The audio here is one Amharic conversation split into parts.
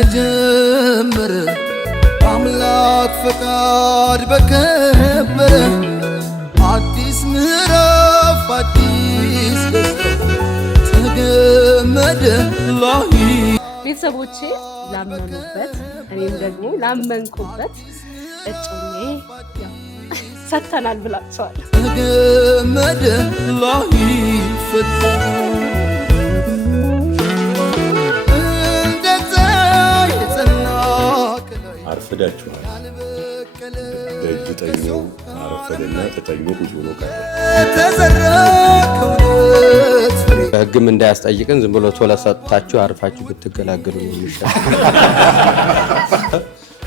ተጀመረ አምላክ ፈቃድ በከበረ አዲስ ምዕራፍ አዲስ ደስታ ተገመደ ላይ ቤተሰቦቼ ላመኑበት እኔም ደግሞ ላመንኩበት እጮኜ ሰተናል ብላችኋል። ተገመደ ላይ ፈታ አርፍዳችኋል። ደጅ ጠኛው አረፈደና ተጠኞ ቁጭ ብሎ ቀረ። ህግም እንዳያስጠይቅን ዝም ብሎ ቶሎ ሰጥታችሁ አርፋችሁ ብትገላገሉ ነው የሚሻለው።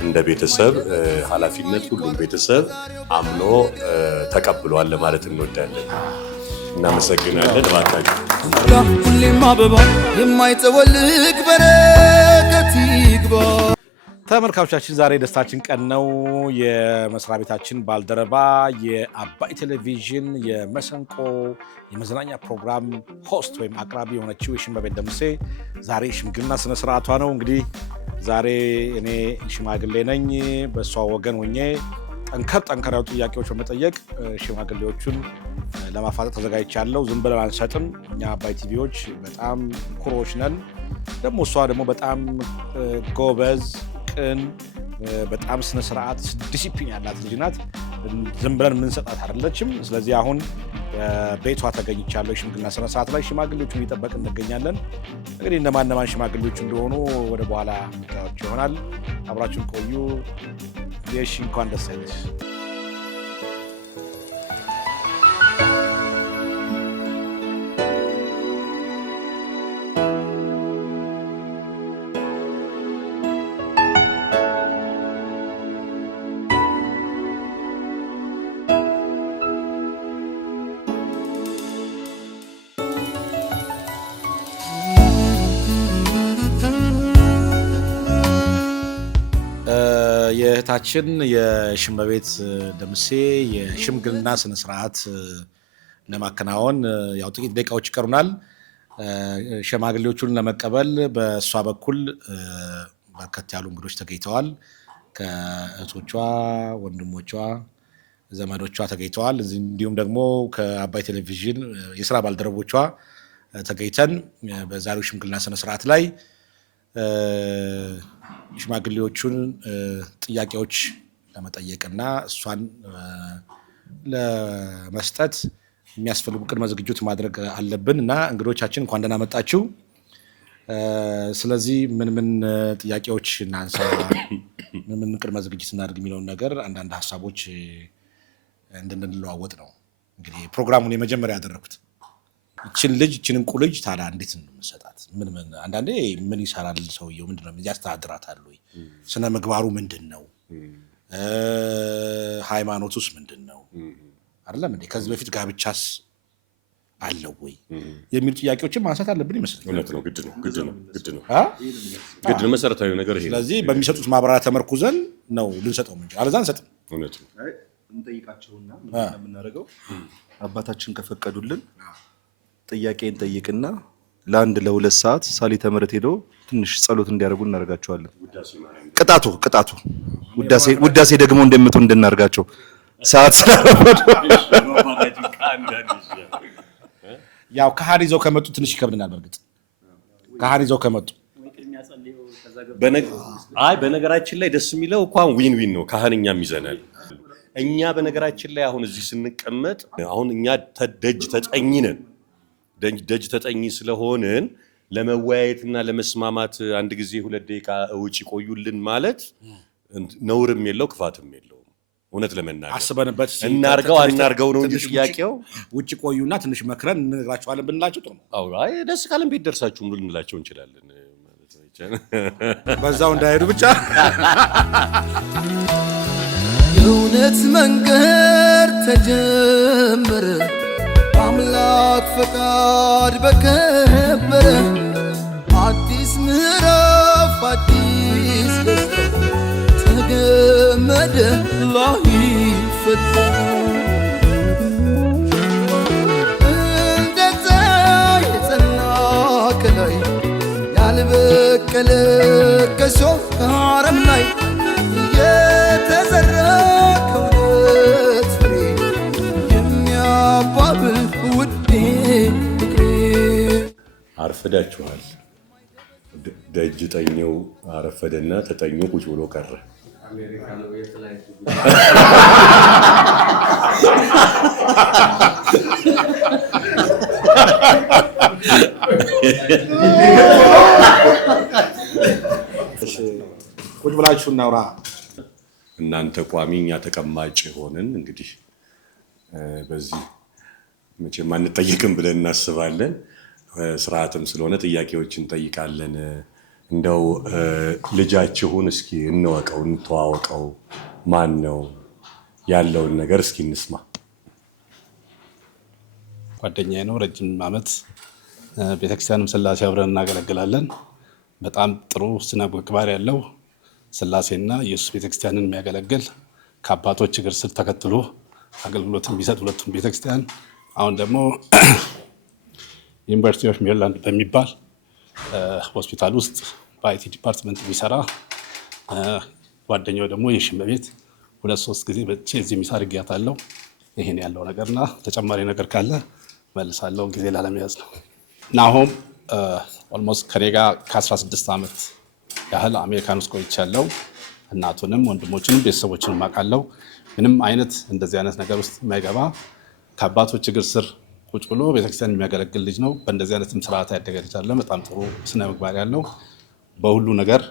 እንደ ቤተሰብ ኃላፊነት ሁሉም ቤተሰብ አምኖ ተቀብሏል ለማለት እንወዳለን። እናመሰግናለን። እባካችሁ ሁሌም አበባ የማይጠወልግ በረከት ይግባ። ተመልካቾቻችን ዛሬ ደስታችን ቀን ነው። የመስሪያ ቤታችን ባልደረባ የአባይ ቴሌቪዥን የመሰንቆ የመዝናኛ ፕሮግራም ሆስት ወይም አቅራቢ የሆነችው የሽመቤት ደምሴ ዛሬ ሽምግልና ስነ ስርዓቷ ነው። እንግዲህ ዛሬ እኔ ሽማግሌ ነኝ። በእሷ ወገን ሆኜ ጠንከር ያሉ ጥያቄዎች በመጠየቅ ሽማግሌዎቹን ለማፋጠጥ ተዘጋጅቻለሁ። ዝም ብለን አንሰጥም። እኛ አባይ ቲቪዎች በጣም ኩሮዎች ነን። ደግሞ እሷ ደግሞ በጣም ጎበዝ ቅን በጣም ስነ ስርዓት ዲሲፕሊን ያላት ልጅ ናት። ዝም ብለን የምንሰጣት አይደለችም። ስለዚህ አሁን ቤቷ ተገኝቻለሁ። የሽምግልና ስነ ስርዓት ላይ ሽማግሌዎቹን እየጠበቅን እንገኛለን። እንግዲህ እነማን ሽማግሌዎቹ እንደሆኑ ወደ በኋላ ታያችሁ ይሆናል። አብራችሁን ቆዩ። የሺ እንኳን ደስ ያለሽ። የእህታችን የሽመቤት ደምሴ የሽምግልና ስነ ስርዓት ለማከናወን ያው ጥቂት ደቂቃዎች ይቀሩናል። ሽማግሌዎቹን ለመቀበል በእሷ በኩል በርከት ያሉ እንግዶች ተገኝተዋል። ከእህቶቿ፣ ወንድሞቿ፣ ዘመዶቿ ተገኝተዋል። እንዲሁም ደግሞ ከአባይ ቴሌቪዥን የስራ ባልደረቦቿ ተገኝተን በዛሬው ሽምግልና ስነ ስርዓት ላይ ሽማግሌዎቹን ጥያቄዎች ለመጠየቅና እሷን ለመስጠት የሚያስፈልጉ ቅድመ ዝግጅት ማድረግ አለብን እና እንግዶቻችን እንኳን ደህና መጣችሁ። ስለዚህ ምን ጥያቄዎች እናንሳ፣ ምን ቅድመ ዝግጅት እናድርግ የሚለውን ነገር አንዳንድ ሀሳቦች እንድንለዋወጥ ነው። እንግዲህ ፕሮግራሙን የመጀመሪያ ያደረኩት ይችን እንቁ ልጅ ታዲያ እንዴት ነው የምንሰጣት? አንዳንዴ ምን ይሰራል ሰውየው? ምንድነው ያስተዳድራታል ወይ? ስነ ምግባሩ ምንድነው? ሃይማኖቱስ ምንድነው? አይደለም እንዴ? ከዚህ በፊት ጋብቻስ አለው ወይ የሚሉ ጥያቄዎችን ማንሳት አለብን ይመስላል። እውነት ነው። ግድ ነው። መሰረታዊ ነገር ይሄ። ስለዚህ በሚሰጡት ማብራሪያ ተመርኩዘን ነው ልንሰጠው እንጂ አለዛ አንሰጥም። እውነት ነው። እንጠይቃቸውና ምን የምናደርገው አባታችን ከፈቀዱልን ጥያቄን ጠይቅና ለአንድ ለሁለት ሰዓት ሳሊተ ምሕረት ሄዶ ትንሽ ጸሎት እንዲያደርጉ እናደርጋቸዋለን። ቅጣቱ ውዳሴ ደግሞ እንደምቱ እንድናርጋቸው ሰዓት ስለረፈዱ ያው ካህን ይዘው ከመጡ ትንሽ ይከብድናል። በእርግጥ ካህን ይዘው ከመጡ በነገራችን ላይ ደስ የሚለው እንኳን ዊን ነው። ካህንኛም ይዘናል። እኛ በነገራችን ላይ አሁን እዚህ ስንቀመጥ አሁን እኛ ደጅ ተጠኝ ነን። ደጅ ተጠኝ ስለሆንን ለመወያየትና ለመስማማት አንድ ጊዜ 2 ደቂቃ ውጭ ቆዩልን ማለት ነውርም የለው ክፋትም የለው። እውነት ለመናገር አስበንበት እናርገው ነው እንጂ ጥያቄው ውጭ ቆዩና ትንሽ መክረን እንነግራቸዋለን ብንላቸው ጥሩ ነው። አይ ደስ ካለን ቤት ደርሳችሁ ሙሉ ልንላቸው እንችላለን ማለት ነው። በዛው እንዳይሄዱ ብቻ የእውነት መንገድ ተጀመረ አምላክ ፈቃድ በከበረ አዲስ ምዕራፍ አዲስ ደስታ ተገመደ ላይ ፈታ እንደዛ የጸና ከላይ ያልበቀለ የለገሰው ከአረም ላይ የተዘራ ከእውነት ፍሬ የሚያባብል ውዴ ፍቅሬ። አርፍዳችኋል። ደጅ ጠኘው አረፈደና ተጠኙ ቁጭ ብሎ ቀረ። ቁጭ ብላችሁ እናውራ። እናንተ ቋሚ እኛ ተቀማጭ ሆነን እንግዲህ በዚህ መቼም አንጠየቅም ብለን እናስባለን። ስርዓትም ስለሆነ ጥያቄዎች እንጠይቃለን። እንደው ልጃችሁን እስኪ እንወቀው፣ እንተዋወቀው። ማን ነው ያለውን ነገር እስኪ እንስማ። ጓደኛዬ ነው። ረጅም ዓመት ቤተክርስቲያንም ስላሴ አብረን እናገለግላለን። በጣም ጥሩ ስነ ምግባር ያለው ስላሴና ኢየሱስ ቤተክርስቲያንን የሚያገለግል ከአባቶች እግር ስር ተከትሎ አገልግሎት የሚሰጥ ሁለቱም ቤተክርስቲያን አሁን ደግሞ ዩኒቨርሲቲ ኦፍ ሜሪላንድ በሚባል ሆስፒታል ውስጥ በአይቲ ዲፓርትመንት የሚሰራ ጓደኛው ደግሞ የሽመቤት 2-3 ጊዜ እዚህ የሚሳር ግያት አለው። ይሄን ያለው ነገርና ተጨማሪ ነገር ካለ መልሳለሁ። ጊዜ ላለመያዝ ነው። ናሆም ኦልሞስት ከኔ ጋር ከ16 ዓመት ያህል አሜሪካን ውስጥ ቆይቻለሁ። እናቱንም ወንድሞችንም ቤተሰቦችንም አውቃለሁ። ምንም አይነት እንደዚህ አይነት ነገር ውስጥ የማይገባ ከአባቶች እግር ስር ቁጭ ብሎ ቤተክርስቲያን የሚያገለግል ልጅ ነው። በእንደዚህ አይነትም ስርዓት ያደገ ልጅ አለ። በጣም ጥሩ ስነ ምግባር ያለው በሁሉ ነገር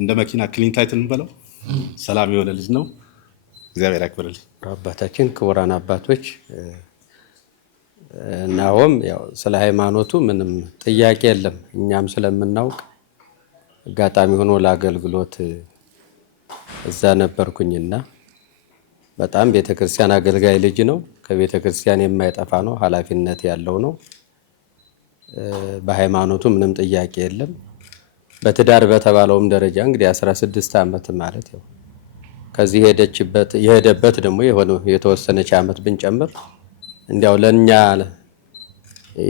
እንደ መኪና ክሊን ታይት እንበለው ሰላም የሆነ ልጅ ነው። እግዚአብሔር ያክብርልኝ። አባታችን ክቡራን አባቶች፣ ናሆም ያው ስለ ሃይማኖቱ ምንም ጥያቄ የለም። እኛም ስለምናውቅ አጋጣሚ ሆኖ ለአገልግሎት እዛ ነበርኩኝና በጣም ቤተክርስቲያን አገልጋይ ልጅ ነው። ከቤተክርስቲያን የማይጠፋ ነው። ኃላፊነት ያለው ነው። በሃይማኖቱ ምንም ጥያቄ የለም። በትዳር በተባለውም ደረጃ እንግዲህ 16 ዓመት ማለት ያው ከዚህ የሄደበት ደግሞ የተወሰነች ዓመት ብንጨምር እንዲያው ለኛ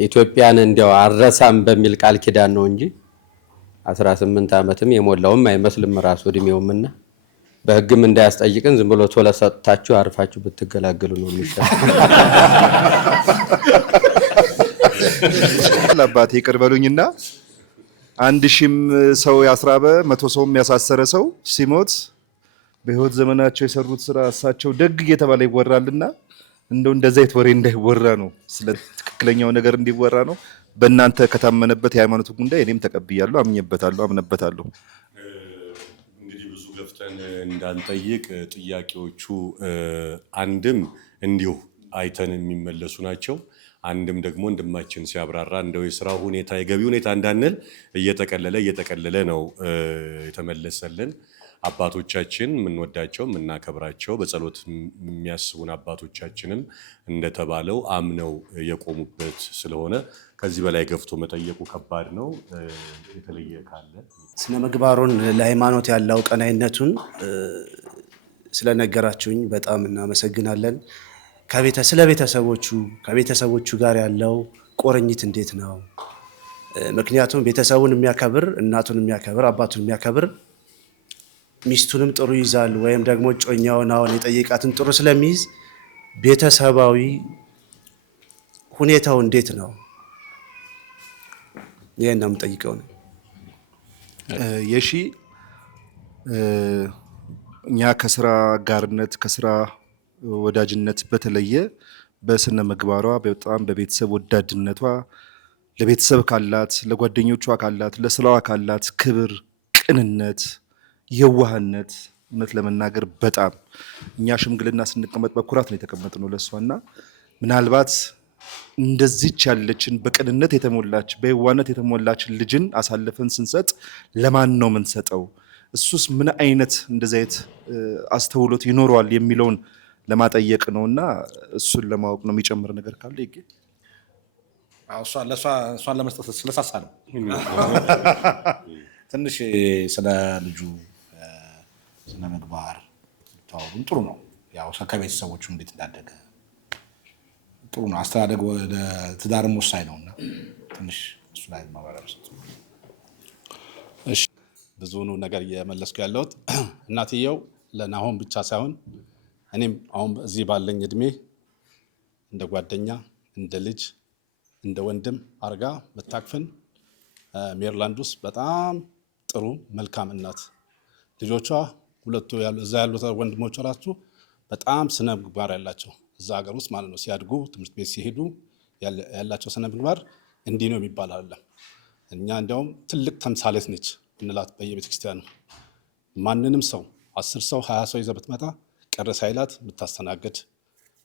ኢትዮጵያን እንዲያው አረሳም በሚል ቃል ኪዳን ነው እንጂ 18 ዓመትም የሞላውም አይመስልም ራሱ እድሜውምና በህግም እንዳያስጠይቅን ዝም ብሎ ቶሎ ሰጥታችሁ አርፋችሁ ብትገላገሉ ነው የሚሻለው። ለአባቴ ይቅር በሉኝና 1000ም ሰው ያስራበ 100 ሰውም ያሳሰረ ሰው ሲሞት በህይወት ዘመናቸው የሰሩት ስራ እሳቸው ደግ እየተባለ ይወራልና እንደው እንደዛ ወሬ እንዳይወራ ነው፣ ስለ ትክክለኛው ነገር እንዲወራ ነው። በእናንተ ከታመነበት የሃይማኖቱ ጉዳይ እኔም ተቀብያለሁ፣ አምነበታለሁ። እንግዲህ ብዙ ገፍተን እንዳንጠይቅ ጥያቄዎቹ አንድም እንዲሁ አይተን የሚመለሱ ናቸው። አንድም ደግሞ ወንድማችን ሲያብራራ እንደው የስራ ሁኔታ የገቢ ሁኔታ እንዳንል እየጠቀለለ ነው የተመለሰልን። አባቶቻችን የምንወዳቸው የምናከብራቸው በጸሎት የሚያስቡን አባቶቻችንም እንደተባለው አምነው የቆሙበት ስለሆነ ከዚህ በላይ ገፍቶ መጠየቁ ከባድ ነው። የተለየ ካለ ስነ ምግባሩን ለሃይማኖት ያለው ቀናይነቱን ስለነገራችሁኝ በጣም እናመሰግናለን። ከቤተሰቦቹ ጋር ያለው ቁርኝት እንዴት ነው? ምክንያቱም ቤተሰቡን የሚያከብር እናቱን የሚያከብር አባቱን የሚያከብር ሚስቱንም ጥሩ ይዛል፣ ወይም ደግሞ ጮኛውን አሁን የጠየቃትን ጥሩ ስለሚይዝ ቤተሰባዊ ሁኔታው እንዴት ነው? ይሄን ነው የምጠይቀው ነው። የሺ እኛ ከስራ ጋርነት ከስራ ወዳጅነት በተለየ በስነ ምግባሯ በጣም በቤተሰብ ወዳድነቷ ለቤተሰብ ካላት፣ ለጓደኞቿ ካላት፣ ለስራዋ ካላት ክብር፣ ቅንነት፣ የዋህነት እውነት ለመናገር በጣም እኛ ሽምግልና ስንቀመጥ በኩራት ነው የተቀመጥነው ለሷና ምናልባት እንደዚች ያለችን በቅንነት የተሞላች በየዋህነት የተሞላች ልጅን አሳልፈን ስንሰጥ ለማን ነው የምንሰጠው? እሱስ ምን አይነት እንደዚህ አይነት አስተውሎት ይኖረዋል የሚለውን ለማጠየቅ ነውና እሱን ለማወቅ ነው። የሚጨምር ነገር ካለ ይገ እሷን ለመስጠት ስለሳሳ ነው። ትንሽ ስለ ልጁ ስነ ምግባር ታውቁን ጥሩ ነው። ያው ከቤተሰቦቹ እንዴት እንዳደገ ጥሩ ነው። አስተዳደግ ወደ ትዳርም ወሳኝ ነውና ትንሽ እሱ ላይ ማብራሪያ ብዙኑ ነገር እየመለስኩ ያለሁት እናትየው ለናሆም ብቻ ሳይሆን እኔም አሁን እዚህ ባለኝ እድሜ እንደ ጓደኛ እንደ ልጅ እንደ ወንድም አርጋ ብታቅፈን ሜሪላንድ ውስጥ በጣም ጥሩ መልካም እናት ልጆቿ ሁለቱ እዛ ያሉት ወንድሞቿ ራሱ በጣም ስነ ምግባር ያላቸው እዛ ሀገር ውስጥ ማለት ነው ሲያድጉ ትምህርት ቤት ሲሄዱ ያላቸው ስነ ምግባር እንዲህ ነው የሚባል አይደለም። እኛ እንደውም ትልቅ ተምሳሌት ነች እንላት በየቤተ ክርስቲያኑ ማንንም ሰው 10 ሰው 20 ሰው ይዘህ ብትመጣ ቅር ሳይላት የምታስተናግድ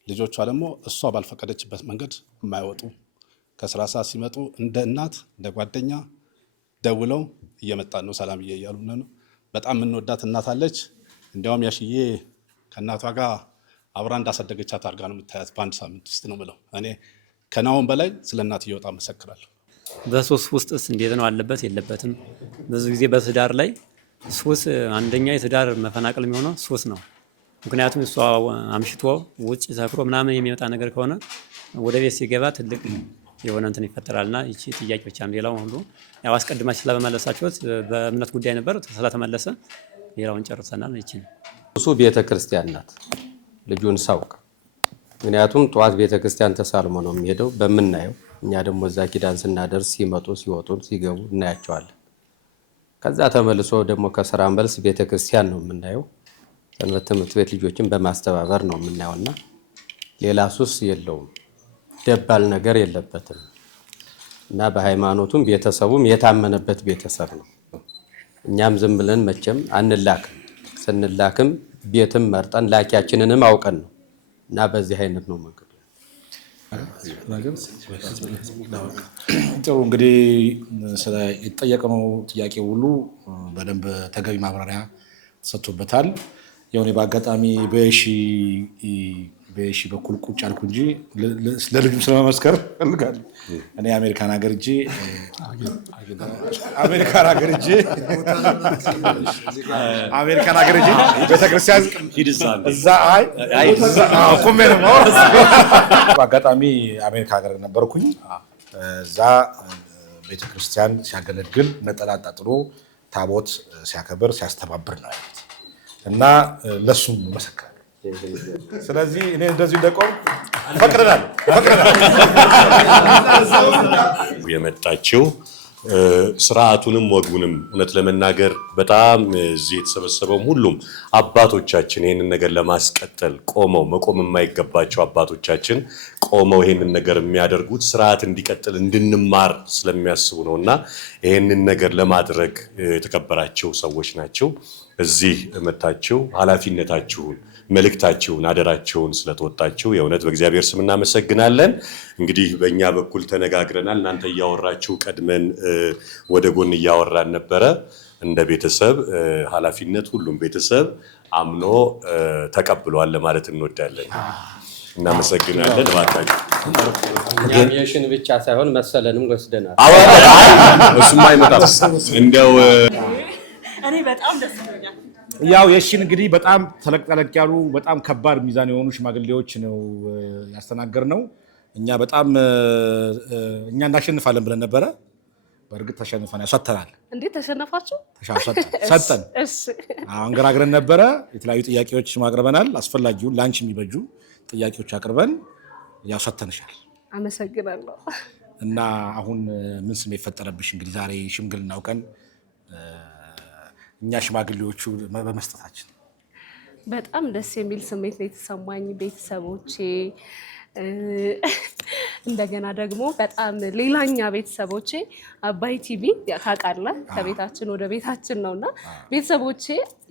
ልጆቿ ደግሞ እሷ ባልፈቀደችበት መንገድ የማይወጡ ከስራ ሰዓት ሲመጡ እንደ እናት እንደ ጓደኛ ደውለው እየመጣን ነው ሰላም እያሉ ነው። በጣም የምንወዳት እናት አለች። እንዲያውም ያሽዬ ከእናቷ ጋር አብራ እንዳሳደገቻት አድርጋ ነው የምታያት በአንድ ሳምንት ውስጥ ነው ብለው እኔ ከናሆም በላይ ስለ እናትዬ በጣም መሰክራለሁ። በሱስ ውስጥስ እንዴት ነው አለበት የለበትም? ብዙ ጊዜ በትዳር ላይ ሱስ አንደኛ የትዳር መፈናቀል የሚሆነው ሱስ ነው። ምክንያቱም እሷ አምሽቶ ውጭ ሰክሮ ምናምን የሚመጣ ነገር ከሆነ ወደ ቤት ሲገባ ትልቅ የሆነ እንትን ይፈጠራልና ይቺ ጥያቄ ብቻም ሌላው ሁሉ ያው አስቀድማችሁ ስለመመለሳችሁት በእምነት ጉዳይ ነበር ስለተመለሰ ሌላውን ጨርሰናል። ይቺ እሱ ቤተክርስቲያን ናት ልጁን ሳውቅ ምክንያቱም ጠዋት ቤተክርስቲያን ተሳልሞ ነው የሚሄደው በመናየው እኛ ደግሞ እዛ ኪዳን ስናደርስ ሲመጡ ሲወጡ ሲገቡ እናያቸዋለን። ከዛ ተመልሶ ደግሞ ከስራ መልስ ቤተክርስቲያን ነው የምናየው። ሰንበት ትምህርት ቤት ልጆችን በማስተባበር ነው የምናየውና ሌላ ሱስ የለውም ደባል ነገር የለበትም እና በሃይማኖቱም ቤተሰቡም የታመነበት ቤተሰብ ነው። እኛም ዝም ብለን መቼም አንላክም። ስንላክም ቤትም መርጠን ላኪያችንንም አውቀን ነው እና በዚህ አይነት ነው መንገዱ። ጥሩ እንግዲህ ስለ የተጠየቀው ጥያቄ ሁሉ በደንብ ተገቢ ማብራሪያ ተሰጥቶበታል። የሆነ በአጋጣሚ በሺ በኩል ቁጭ አልኩ እንጂ ለልጁም ስለመመስከር ፈልጋለሁ። እኔ አሜሪካን ሀገር እጄ ቤተክርስቲያን እዛ ቆሜ ነው በአጋጣሚ አሜሪካ ሀገር ነበርኩኝ። እዛ ቤተክርስቲያን ሲያገለግል ነጠላ ጣጥሎ ታቦት ሲያከብር ሲያስተባብር ነው ያሉት እና ለሱም መሰከረ። ስለዚህ እኔ እንደዚህ እንደቆም ፈቅደናል የመጣችው ስርዓቱንም ወጉንም እውነት ለመናገር በጣም እዚህ የተሰበሰበው ሁሉም አባቶቻችን ይሄንን ነገር ለማስቀጠል ቆመው መቆም የማይገባቸው አባቶቻችን ቆመው ይሄንን ነገር የሚያደርጉት ስርዓት እንዲቀጥል እንድንማር ስለሚያስቡ ነውና ይሄንን ነገር ለማድረግ የተከበራቸው ሰዎች ናቸው። እዚህ መጣችሁ ኃላፊነታችሁን መልእክታችሁን አደራችሁን ስለተወጣችሁ የእውነት በእግዚአብሔር ስም እናመሰግናለን። እንግዲህ በእኛ በኩል ተነጋግረናል። እናንተ እያወራችሁ ቀድመን ወደ ጎን እያወራን ነበረ። እንደ ቤተሰብ ኃላፊነት ሁሉም ቤተሰብ አምኖ ተቀብሏል ለማለት እንወዳለን። እናመሰግናለን። እባካችሁ የሽን ብቻ ሳይሆን መሰለንም ወስደናል። እሱም አይመጣም እንደው እኔ በጣም ደስ ይላል። ያው የሺን እንግዲህ በጣም ተለቅ ያሉ በጣም ከባድ ሚዛን የሆኑ ሽማግሌዎች ነው ያስተናገርነው። እኛ በጣም እኛ እናሸንፋለን ብለን ነበረ። በእርግጥ ተሸንፈን ያሳተናል። እንዴት ተሸነፋችሁ? ሰጠን። እሺ አንገራግረን ነበረ። የተለያዩ ጥያቄዎች ማቅረበናል። አስፈላጊውን ላንች የሚበጁ ጥያቄዎች አቅርበን ያሳተንሻል። አመሰግናለሁ። እና አሁን ምን ስሜት ፈጠረብሽ? እንግዲህ ዛሬ ሽምግልናው ቀን እኛ ሽማግሌዎቹ በመስጠታችን በጣም ደስ የሚል ስሜት ነው የተሰማኝ። ቤተሰቦቼ እንደገና ደግሞ በጣም ሌላኛ ቤተሰቦቼ አባይ ቲቪ ታውቃለህ ከቤታችን ወደ ቤታችን ነውና ቤተሰቦቼ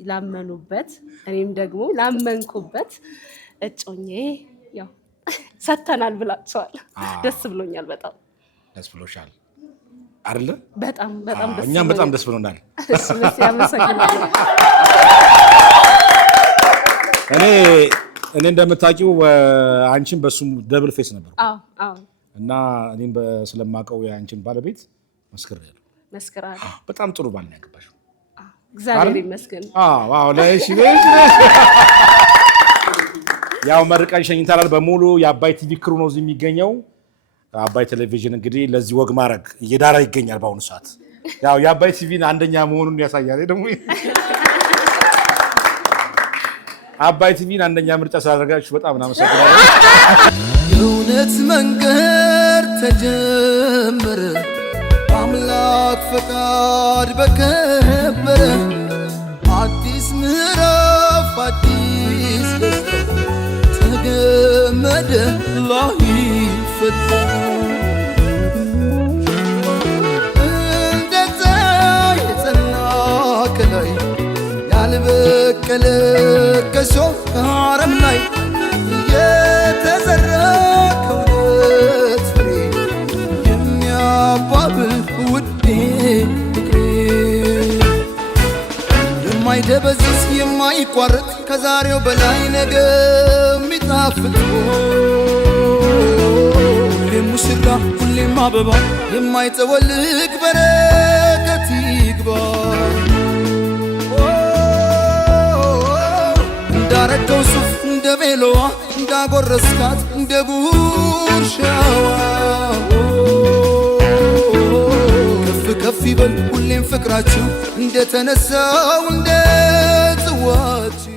ላመኑበት እኔም ደግሞ ላመንኩበት እጮኜ ያው ሰተናል ብላችኋል። ደስ ብሎኛል። በጣም ደስ ብሎሻል አይደለ? በጣም በጣም ደስ እኛም በጣም ደስ ብሎናል። እሺ ያመሰግናለሁ። እኔ እንደምታውቂው አንቺን በሱም ደብል ፌስ ነበር። አዎ እና እኔም ስለማውቀው የአንቺን ባለቤት መስክራለሁ። በጣም ጥሩ ባል ነው ያገባሽው። እግዚአብሔር ይመስገን። አዎ ለሺ ያው መርቀን ሸኝተናል። በሙሉ የአባይ ቲቪ ክሩ ነው እዚህ የሚገኘው። አባይ ቴሌቪዥን እንግዲህ ለዚህ ወግ ማድረግ እየዳራ ይገኛል በአሁኑ ሰዓት። ያው የአባይ ቲቪን አንደኛ መሆኑን ያሳያል ደግሞ አባይ ቲቪን አንደኛ ምርጫ ስላደረጋችሁ በጣም እናመሰግናለን። የእውነት መንገድ ተጀመረ አምላክ ፈቃድ በከበረ አዲስ ምዕራፍ አዲስ ደስታ ተገመደ ላይፈታ እንደዛ የጸና ከላይ ያልበቀለ ከሾህ ከአረም ላይ የተዘራ ከእውነት ፍሬ የሚያባብል ውዴ ፍቅሬ የማይደበዝዝ የማይቋረጥ ከዛሬው በላይ ነገ የሚጣፍጥ ሁሌም ሙሽራ ሁሌም አበባ የማይጠወልግ በረከት ይግባ እንዳረገው ሱፍ እንደ ቤሎዋ እንዳጎረስካት እንደ ጉርሻዋ ከፍ ከፍ ይበል ሁሌም ፍቅራችሁ እንደተነሳው እንደ ጽዋችሁ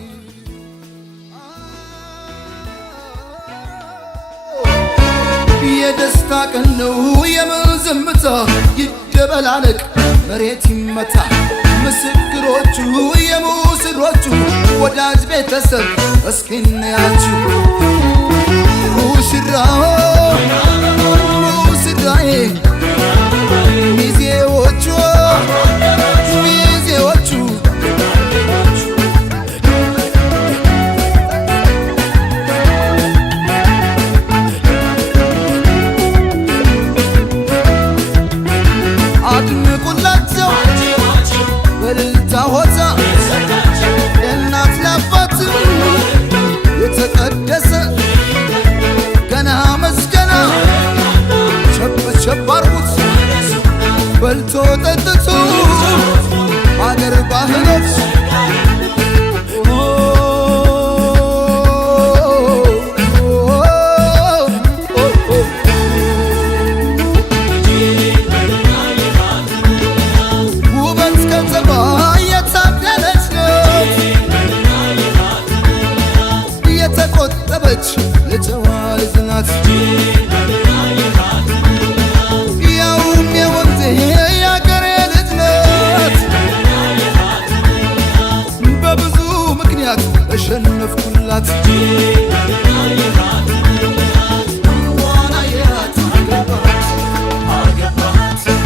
የደስታ ቀን ነው የምን ዝምታ ይደበላለቅ መሬት ይመታ ምስክሮቹ የሙስሮቹ ወዳጅ ቤተሰብ እስኪ እናያችሁ ሙሽራው ሙሽራዬ ሚዜዎቹ ሚዜዎቹ አድምቁላቸው በልልታ ሆታ ለእናት ለአባት የተቀደሰ ገና መስገና ቸብ ቸብ አርጉት በልቶ ጠጥቶ አገር ባህሎች የጨዋ ልጅ ናት ያውም የወንዜ ያገሬ ልጅ ናት በብዙ ምክንያት ተሸነፍኩላት